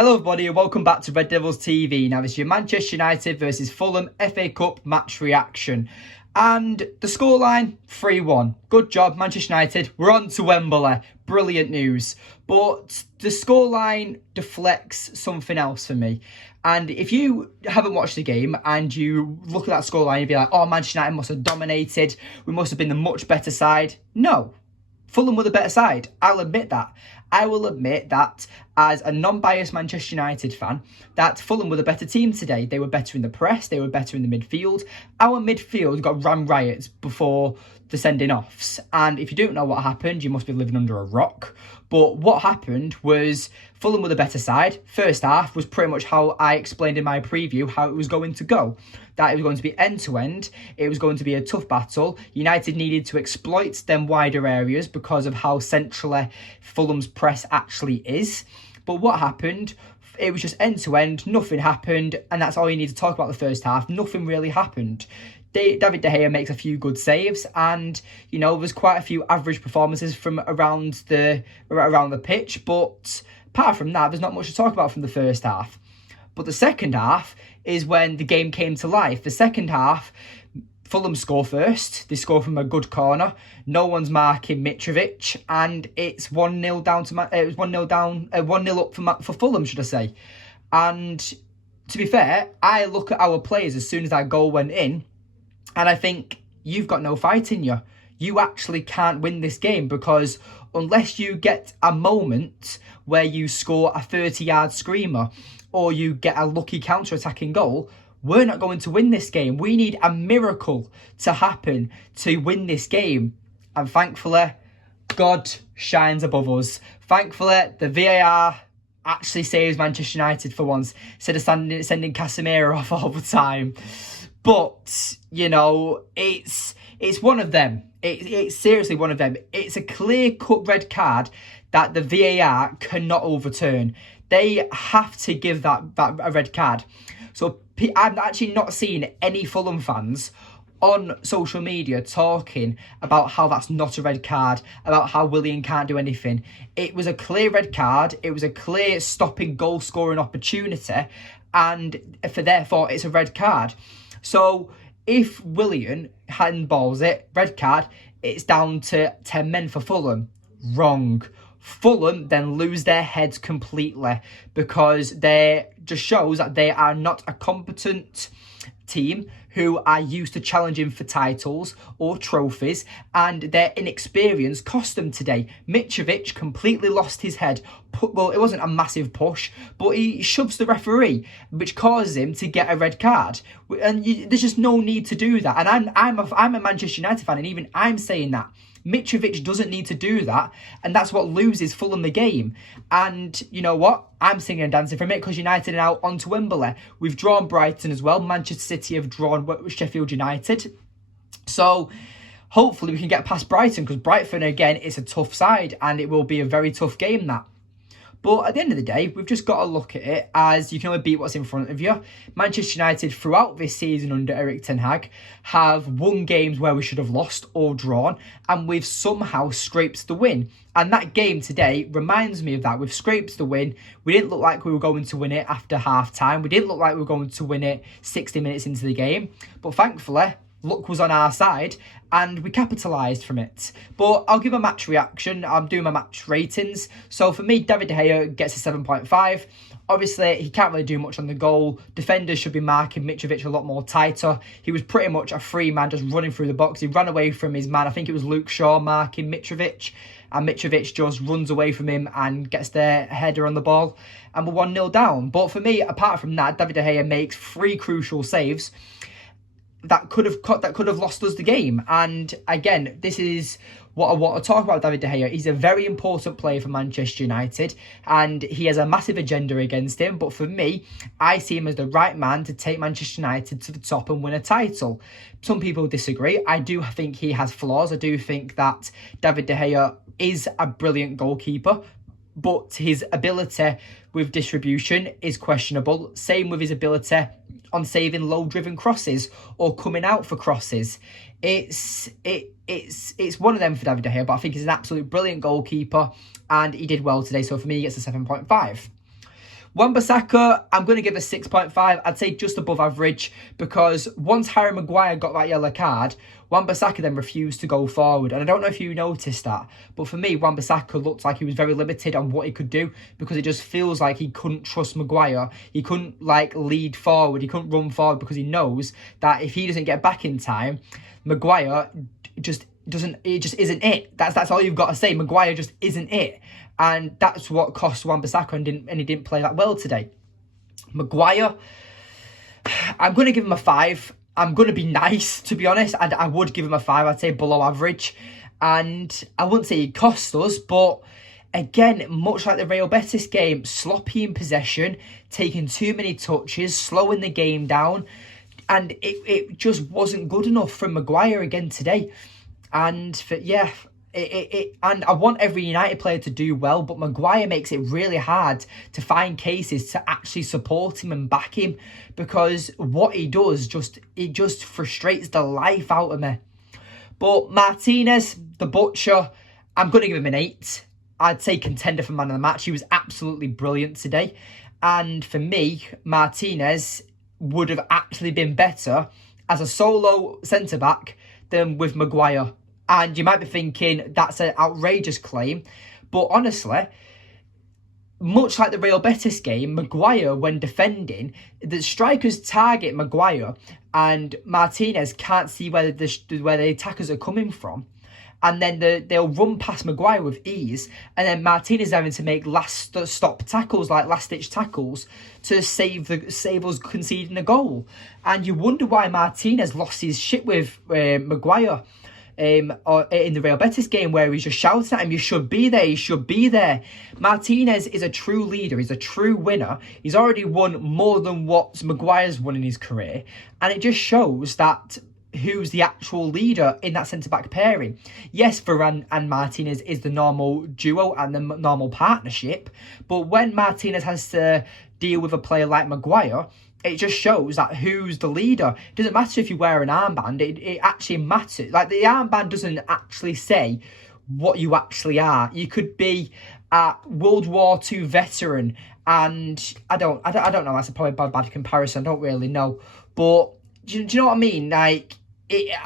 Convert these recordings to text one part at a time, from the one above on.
Hello everybody and welcome back to Red Devils TV. Now this is your Manchester United versus Fulham FA Cup match reaction. And the scoreline, 3-1. Good job Manchester United, we're on to Wembley. Brilliant news. But the scoreline deflects something else for me. And if you haven't watched the game and you look at that scoreline, you'd be like, oh, Manchester United must have dominated. We must have been the much better side. No. Fulham were the better side. I'll admit that. I will admit that as a non-biased Manchester United fan, that Fulham were the better team today. They were better in the press. They were better in the midfield. Our midfield got ran riot before the sending offs. And if you don't know what happened, you must be living under a rock. But what happened was Fulham were the better side. First half was pretty much how I explained in my preview how it was going to go. That it was going to be end-to-end. It was going to be a tough battle. United needed to exploit them wider areas because of how centrally Fulham's press actually is. But what happened? It was just end-to-end. Nothing happened. And that's all you need to talk about the first half. Nothing really happened. David De Gea makes a few good saves, and you know there's quite a few average performances from around the pitch. But apart from that, there's not much to talk about from the first half. But the second half is when the game came to life. The second half, Fulham score first. They score from a good corner. No one's marking Mitrovic, and it's 1-0 down to it was 1-0 down, 1-0 up for Fulham, should I say? And to be fair, I look at our players as soon as that goal went in. And I think, you've got no fight in you. You actually can't win this game because unless you get a moment where you score a 30-yard screamer or you get a lucky counter-attacking goal, we're not going to win this game. We need a miracle to happen to win this game. And thankfully, God shines above us. Thankfully, the VAR actually saves Manchester United for once instead of sending Casemiro off all the time. But, you know, it's one of them. It's seriously one of them. It's a clear-cut red card that the VAR cannot overturn. They have to give that a red card. So I'm actually not seeing any Fulham fans on social media talking about how that's not a red card, about how Willian can't do anything. It was a clear red card. It was a clear stopping goal-scoring opportunity. And therefore, it's a red card. So if Willian handballs it, red card, it's down to 10 men for Fulham. Wrong. Fulham then lose their heads completely because they just shows that they are not a competent team who are used to challenging for titles or trophies, and their inexperience cost them today. Mitrovic completely lost his head. Well, it wasn't a massive push, but he shoves the referee, which causes him to get a red card. And there's just no need to do that. And I'm a Manchester United fan, and even I'm saying that. Mitrovic doesn't need to do that, and that's what loses Fulham the game. And you know what? I'm singing and dancing from it because United are now on to Wembley. We've drawn Brighton as well. Manchester City have drawn Sheffield United. So hopefully we can get past Brighton because Brighton, again, is a tough side and it will be a very tough game, that. But at the end of the day, we've just got to look at it as you can only beat what's in front of you. Manchester United, throughout this season under Erik ten Hag, have won games where we should have lost or drawn, and we've somehow scraped the win. And that game today reminds me of that. We've scraped the win. We didn't look like we were going to win it after half-time. We didn't look like we were going to win it 60 minutes into the game. But thankfully, luck was on our side and we capitalised from it. But I'll give a match reaction. I'm doing my match ratings. So for me, David De Gea gets a 7.5. Obviously, he can't really do much on the goal. Defenders should be marking Mitrovic a lot more tighter. He was pretty much a free man just running through the box. He ran away from his man. I think it was Luke Shaw marking Mitrovic. And Mitrovic just runs away from him and gets their header on the ball. And we're 1-0 down. But for me, apart from that, David De Gea makes 3 crucial saves that could have lost us the game. And again, this is what I want to talk about David De Gea. He's a very important player for Manchester United and he has a massive agenda against him. But for me, I see him as the right man to take Manchester United to the top and win a title. Some people disagree. I do think he has flaws. I do think that David De Gea is a brilliant goalkeeper, but his ability with distribution is questionable. Same with his ability on saving low-driven crosses or coming out for crosses. It's one of them for David De Gea, but I think he's an absolute brilliant goalkeeper and he did well today. So for me, he gets a 7.5. Wan-Bissaka, I'm going to give a 6.5. I'd say just above average, because once Harry Maguire got that yellow card, Wan-Bissaka then refused to go forward. And I don't know if you noticed that, but for me, Wan-Bissaka looked like he was very limited on what he could do, because it just feels like he couldn't trust Maguire. He couldn't lead forward. He couldn't run forward because he knows that if he doesn't get back in time, Maguire just isn't it. That's all you've got to say. Maguire just isn't it. And that's what cost Wan-Bissaka, and he didn't play that well today. Maguire, I'm going to give him a 5. I'm going to be nice, to be honest. I would give him a 5. I'd say below average. And I wouldn't say he cost us, but again, much like the Real Betis game, sloppy in possession, taking too many touches, slowing the game down. And it just wasn't good enough from Maguire again today. And and I want every United player to do well, but Maguire makes it really hard to find cases to actually support him and back him, because what he does just frustrates the life out of me. But Martinez, the butcher, I'm going to give him an 8. I'd say contender for man of the match. He was absolutely brilliant today. And for me, Martinez would have actually been better as a solo centre-back than with Maguire. And you might be thinking, that's an outrageous claim. But honestly, much like the Real Betis game, Maguire, when defending, the strikers target Maguire and Martinez can't see where the attackers are coming from. And then they'll run past Maguire with ease. And then Martinez is having to make last-stop tackles, like last-ditch tackles, to save us conceding a goal. And you wonder why Martinez lost his shit with Maguire. Or in the Real Betis game, where he's just shouting at him, you should be there, you should be there. Martinez is a true leader, he's a true winner. He's already won more than what Maguire's won in his career. And it just shows that who's the actual leader in that centre-back pairing. Yes, Varane and Martinez is the normal duo and the normal partnership. But when Martinez has to deal with a player like Maguire, it just shows that who's the leader. It doesn't matter if you wear an armband. It actually matters. Like, the armband doesn't actually say what you actually are. You could be a World War II veteran, and I don't know. That's probably a bad comparison. I don't really know, but do you know what I mean? Like,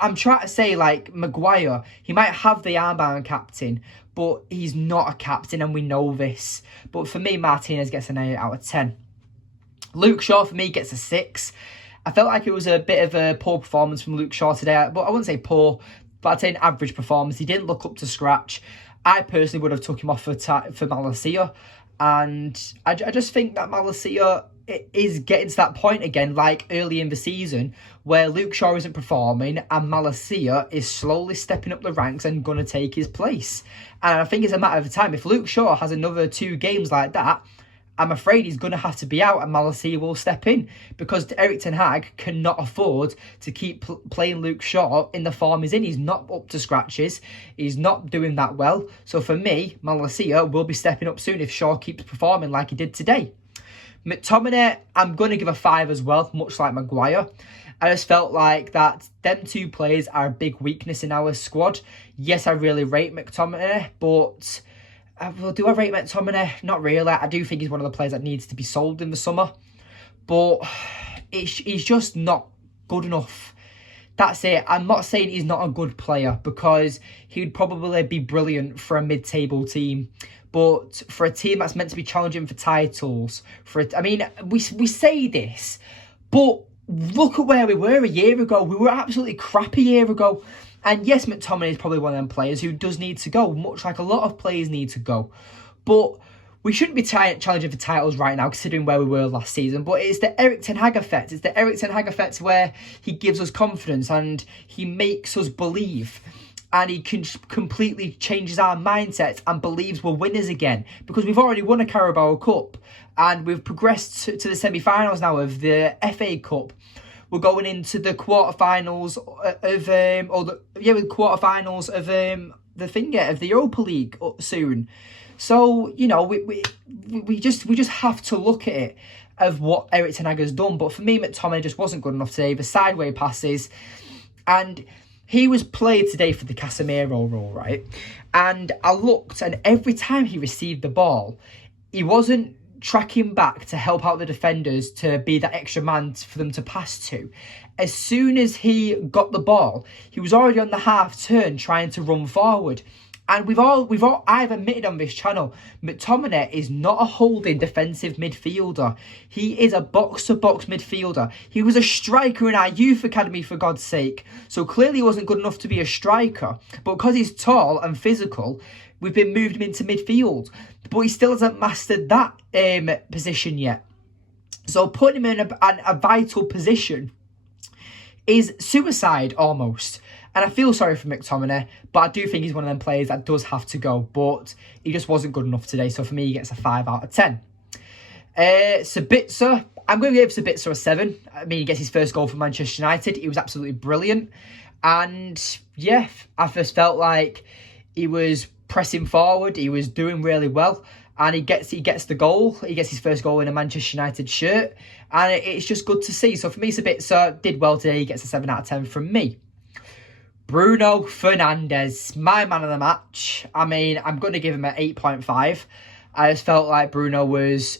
I'm trying to say, like, Maguire, he might have the armband captain, but he's not a captain, and we know this. But for me, Martinez gets an 8 out of 10. Luke Shaw, for me, gets a 6. I felt like it was a bit of a poor performance from Luke Shaw today. But I wouldn't say poor, but I'd say an average performance. He didn't look up to scratch. I personally would have took him off for Malacia. And I just think that Malacia is getting to that point again, like early in the season, where Luke Shaw isn't performing and Malacia is slowly stepping up the ranks and going to take his place. And I think it's a matter of time. If Luke Shaw has another 2 games like that, I'm afraid he's going to have to be out and Malacia will step in, because Erik ten Hag cannot afford to keep playing Luke Shaw in the form he's in. He's not up to scratches. He's not doing that well. So for me, Malacia will be stepping up soon if Shaw keeps performing like he did today. McTominay, I'm going to give a 5 as well, much like Maguire. I just felt like that them 2 players are a big weakness in our squad. Yes, I really rate McTominay, but well, do I rate McTominay? Not really. I do think he's one of the players that needs to be sold in the summer. But he's just not good enough. That's it. I'm not saying he's not a good player, because he would probably be brilliant for a mid-table team. But for a team that's meant to be challenging for titles, we say this, but look at where we were a year ago. We were absolutely crap a year ago. And yes, McTominay is probably one of them players who does need to go, much like a lot of players need to go. But we shouldn't be challenging for titles right now, considering where we were last season. But it's the Erik ten Hag effect. It's the Erik ten Hag effect where he gives us confidence and he makes us believe. And he completely changes our mindset and believes we're winners again. Because we've already won a Carabao Cup. And we've progressed to the semi-finals now of the FA Cup. We're going into the quarterfinals of the Europa League soon. So, you know, we just have to look at it of what Erik ten Hag has done. But for me, McTominay just wasn't good enough today. The sideways passes, and he was played today for the Casemiro role, right? And I looked, and every time he received the ball, he wasn't tracking back to help out the defenders, to be that extra man for them to pass to. As soon as he got the ball, he was already on the half turn trying to run forward. And I've admitted on this channel, McTominay is not a holding defensive midfielder. He is a box-to-box midfielder. He was a striker in our youth academy, for God's sake. So clearly he wasn't good enough to be a striker. But because he's tall and physical, we've been moved him into midfield. But he still hasn't mastered that position yet. So putting him in a vital position is suicide almost. And I feel sorry for McTominay, but I do think he's one of them players that does have to go. But he just wasn't good enough today. So for me, he gets a 5 out of 10. Sabitzer, I'm going to give Sabitzer a 7. I mean, he gets his first goal for Manchester United. He was absolutely brilliant. And yeah, I just felt like he was pressing forward. He was doing really well. And he gets the goal. He gets his first goal in a Manchester United shirt. And it's just good to see. So for me, Sabitzer did well today. He gets a 7 out of 10 from me. Bruno Fernandes, my man of the match. I mean, I'm going to give him an 8.5. I just felt like Bruno was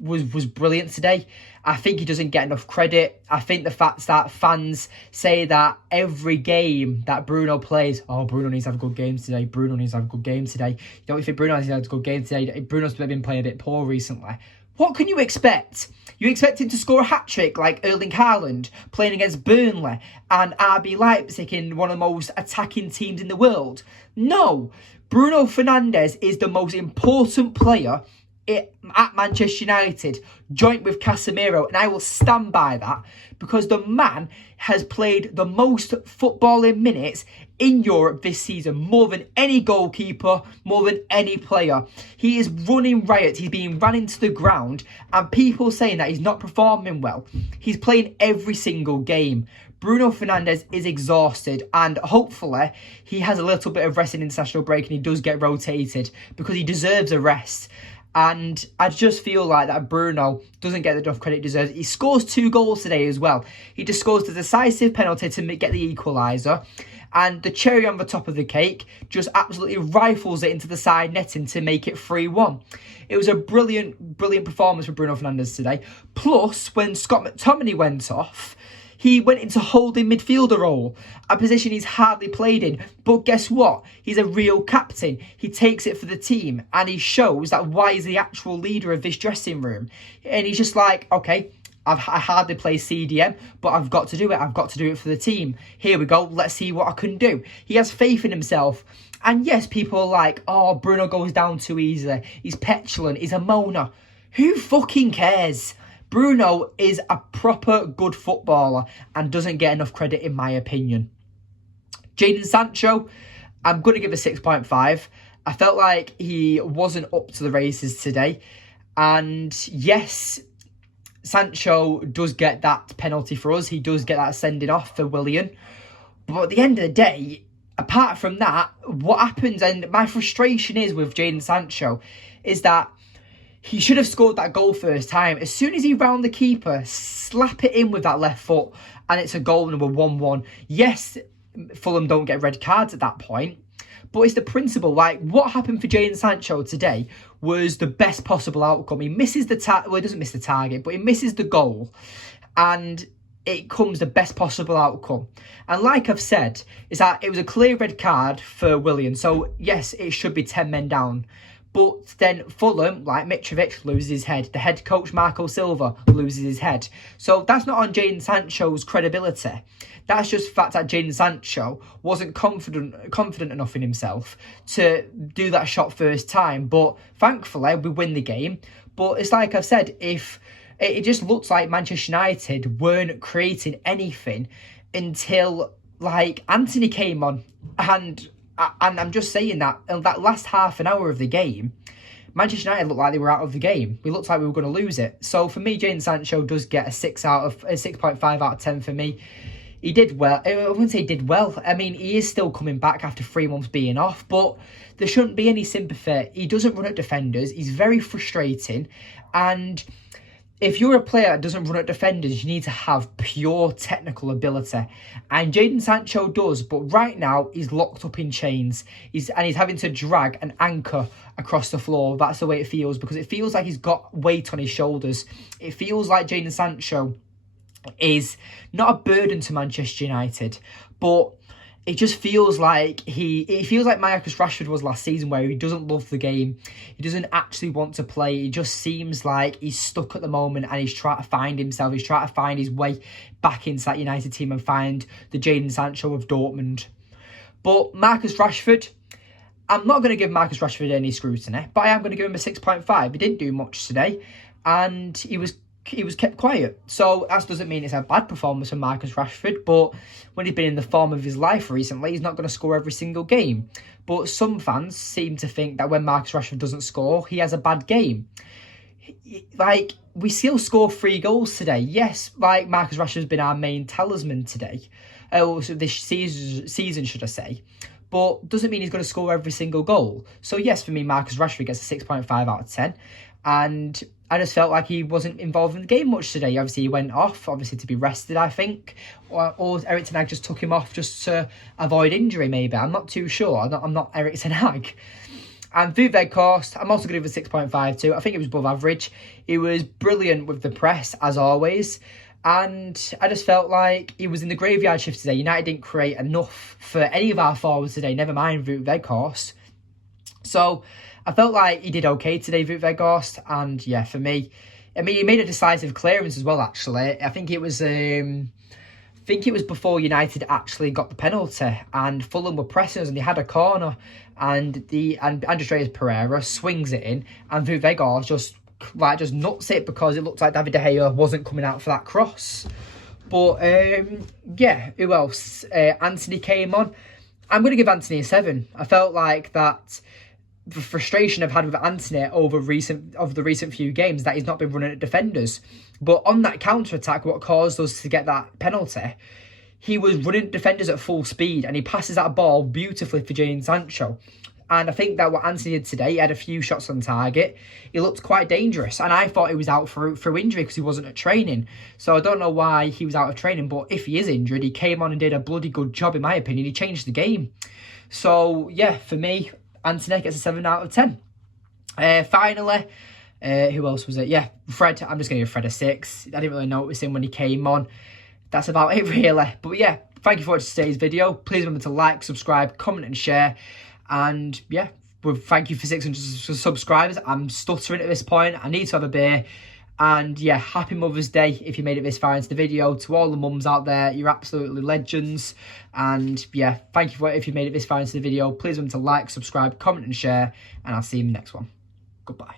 brilliant today. I think he doesn't get enough credit. I think the fact that fans say that every game that Bruno plays, oh, Bruno needs to have a good game today. Bruno needs to have a good game today. You don't think Bruno needs to have a good game today? Bruno's been playing a bit poor recently. What can you expect? You expect him to score a hat-trick like Erling Haaland playing against Burnley and RB Leipzig in one of the most attacking teams in the world? No. Bruno Fernandes is the most important player at Manchester United, joint with Casemiro, and I will stand by that because the man has played the most footballing minutes in Europe this season, more than any goalkeeper, more than any player. He is running riot. He's being run into the ground, and people saying that he's not performing well. He's playing every single game. Bruno Fernandes is exhausted, and hopefully he has a little bit of rest in international break and he does get rotated because he deserves a rest. And I just feel like that Bruno doesn't get enough credit he deserves. He scores 2 goals today as well. He just scores the decisive penalty to get the equaliser. And the cherry on the top of the cake just absolutely rifles it into the side netting to make it 3-1. It was a brilliant performance for Bruno Fernandes today. Plus, when Scott McTominay went off, he went into holding midfielder role, a position he's hardly played in. But guess what? He's a real captain. He takes it for the team and he shows that why he's the actual leader of this dressing room. And he's just like, okay, I hardly play CDM, but I've got to do it. I've got to do it for the team. Here we go. Let's see what I can do. He has faith in himself. And yes, people are like, oh, Bruno goes down too easily. He's petulant. He's a moaner. Who fucking cares? Bruno is a proper good footballer and doesn't get enough credit in my opinion. Jadon Sancho, I'm going to give a 6.5. I felt like he wasn't up to the races today. And yes, Sancho does get that penalty for us. He does get that sending off for Willian. But at the end of the day, apart from that, what happens, and my frustration is with Jadon Sancho, is that he should have scored that goal first time. As soon as he round the keeper, slap it in with that left foot, and it's a goal number 1-1. Yes, Fulham don't get red cards at that point, but it's the principle. Like, what happened for Jadon Sancho today was the best possible outcome. He misses the target. Well, he doesn't miss the target, but he misses the goal, and it comes the best possible outcome. And like I've said, is that it was a clear red card for Willian. So yes, it should be 10 men down. But then Fulham, like Mitrovic, loses his head. The head coach, Marco Silva, loses his head. So that's not on Jadon Sancho's credibility. That's just the fact that Jadon Sancho wasn't confident enough in himself to do that shot first time. But thankfully, we win the game. But it's like I've said, if it just looks like Manchester United weren't creating anything until like Anthony came on. And I'm just saying that in that last half an hour of the game, Manchester United looked like they were out of the game. We looked like we were going to lose it. So for me, Jadon Sancho does get a 6.5 out of 10 for me. He did well. I wouldn't say he did well. I mean, he is still coming back after 3 months being off, but there shouldn't be any sympathy. He doesn't run at defenders. He's very frustrating, and if you're a player that doesn't run at defenders, you need to have pure technical ability. And Jadon Sancho does, but right now he's locked up in chains. He's having to drag an anchor across the floor. That's the way it feels, because it feels like he's got weight on his shoulders. It feels like Jadon Sancho is not a burden to Manchester United, but it just feels like it feels like Marcus Rashford was last season, where he doesn't love the game. He doesn't actually want to play. It just seems like he's stuck at the moment and he's trying to find himself. He's trying to find his way back into that United team and find the Jadon Sancho of Dortmund. But Marcus Rashford, I'm not going to give Marcus Rashford any scrutiny, but I am going to give him a 6.5. He didn't do much today, and he was kept quiet. So that doesn't mean it's a bad performance from Marcus Rashford, but when he's been in the form of his life recently, he's not going to score every single game. But some fans seem to think that when Marcus Rashford doesn't score, he has a bad game. Like, we still score 3 goals today. Yes, like, Marcus Rashford's been our main talisman today. This season, should I say. But doesn't mean he's going to score every single goal. So yes, for me, Marcus Rashford gets a 6.5 out of 10. And I just felt like he wasn't involved in the game much today. Obviously, he went off, obviously, to be rested, I think. Or Erik ten Hag just took him off just to avoid injury, maybe. I'm not too sure. I'm not Erik ten Hag. And Weghorst, I'm also going to give a 6.5 too. I think it was above average. He was brilliant with the press, as always. And I just felt like he was in the graveyard shift today. United didn't create enough for any of our forwards today, never mind Weghorst. So I felt like he did okay today, Weghorst. And yeah, for me, I mean, he made a decisive clearance as well, actually. I think it was before United actually got the penalty, and Fulham were pressing us and they had a corner, and Andreas Pereira swings it in, and Weghorst just nuts it, because it looked like David De Gea wasn't coming out for that cross. But yeah, who else? Anthony came on. I'm going to give Anthony a 7. I felt like that the frustration I've had with Anthony over the recent few games, that he's not been running at defenders. But on that counter-attack, what caused us to get that penalty, he was running at defenders at full speed, and he passes that ball beautifully for Jadon Sancho. And I think that what Anthony did today, he had a few shots on target. He looked quite dangerous. And I thought he was out through injury because he wasn't at training. So I don't know why he was out of training. But if he is injured, he came on and did a bloody good job, in my opinion. He changed the game. So, yeah, for me, Anthony gets a 7 out of 10. Finally, who else was it? Yeah, Fred. I'm just going to give Fred a 6. I didn't really notice him when he came on. That's about it, really. But yeah, thank you for watching today's video. Please remember to like, subscribe, comment and share. And yeah, well, thank you for 600 subscribers. I'm stuttering at this point. I need to have a beer. And yeah, happy Mother's Day if you made it this far into the video. To all the mums out there, you're absolutely legends. And yeah, thank you for if you made it this far into the video. Please remember to like, subscribe, comment and share. And I'll see you in the next one. Goodbye.